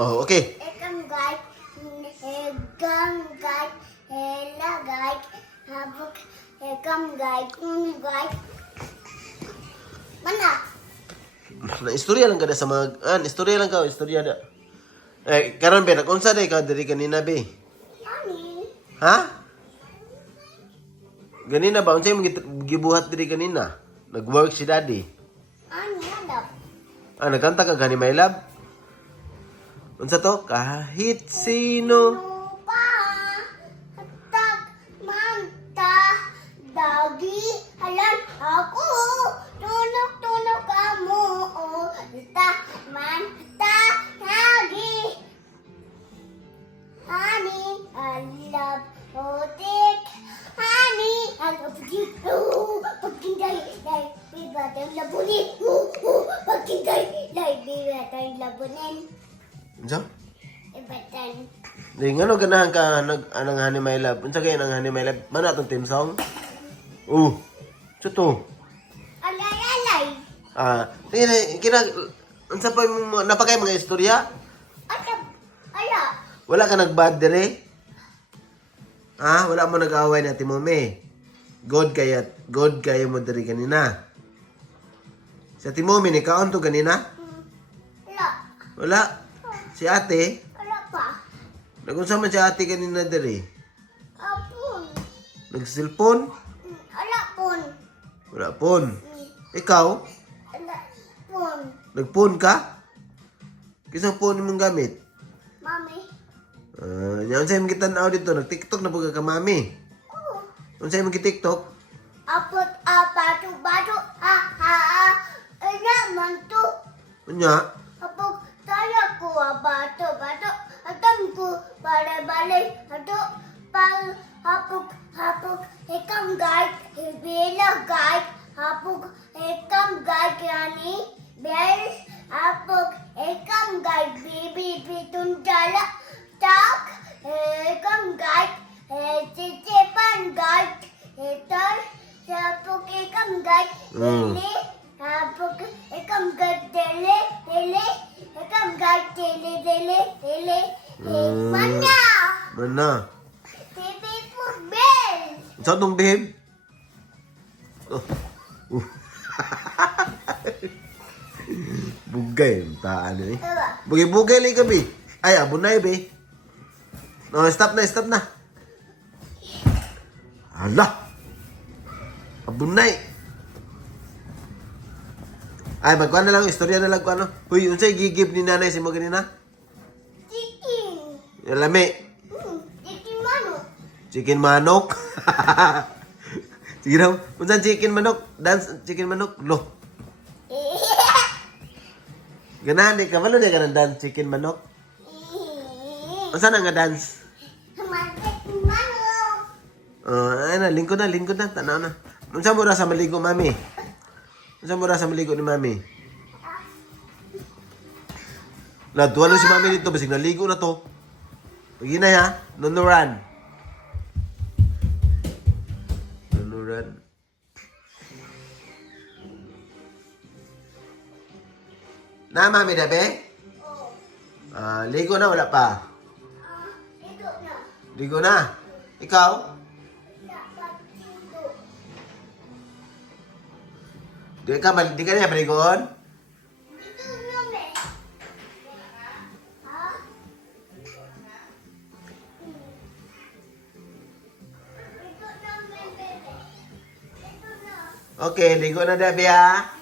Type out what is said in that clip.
Oh, okay. Ekam guide, ekam guide, hela guide, habuk, ekam guide, guide. Mana? Na istorya lang kada sa mga istorya lang ka, istorya da. Karon be nakunsa day ka diri kanina be. Ani? Ha? Ganina ba unsay gibuhat diri kanina? Nag-work si daddy. Ani hadap. Nagkanta ka gani my love? Unsa to? Kahit sino. Lupa, hatak, manta, dagi, halan ako, tunog kamu, ta, manta, dagi. Honey, I love Otik. Honey, I love you. Pagkinday, bibatang labunin. Pagkinday, bibatang labunin. Unsa? Ibatan. Di ngano ganahan ka anang Honey My Love? Unsa kay anang Honey My Love? Mana atong team song? Chuto. Alay. Kina unsa pa mo napakay mga istorya? Ala. Wala ka nagbad dire? Wala mo nag-away na Timome. God kayo mo diri kanina. Sa Timome ni kaon to kanina? Ala. Wala. Si ate, Ala pa. nagunsa man si ate kanina diri? Apun. Nagsilpon? Ala pun. Wala pon. Ikaw, Ala pun. nagpon ka? Kisang pon mong gamit? Mami. Yan sa'yo mong kitanaw dito, nag-tiktok na po ka mami. Yan sa'yo mong tiktok? Apot batu. Ala mantu. Anya? Apok saya ko batu. Atam ko bale. Hapok ekam guide. Bela guide. Hapok ekam guide yani. Bel. Hapok ekam guide. Bibi pitun jala. Tak. Ekam guide. Cicipan guide. Etar. Hapok ekam guide. Dele. Hapok ekam guide dele. Ekam guide dele. Mana? Mana? Bibi bel. Saan tong babe? Bugay, taan eh. Bugay lang ka, be. Ay, abunay, be. No, stop na. Hala. Abunay. Ay, magkuhan na lang, istorya na lang ko ano. Huy, unsay gigib ni nanay si mo ganina? Chicken. Lami. Chicken manok. Chicken manok. Sige daw, unsang chicken manok? Dance chicken manok? Lo. Ganahan di ka, wala di ka ng dance chicken manok? Unsa na nga dance? Chicken manok. Lingkod na, tanaw na. Unsa mo ra sa maligo, mami? Unsa mo ra sa maligo ni mami? Tuwalo si mami dito, basig naligo na to. Pagi na ha, nunuran. Na, mami, dabe? Ligo na, wala pa. Ito na. Ligo na. Ikaw? Dapat ito. Di ka niya maligoon? Ito na, me. Ha? Ito na, me, bebe. Ito na. Okay, ligo na, dabe ha.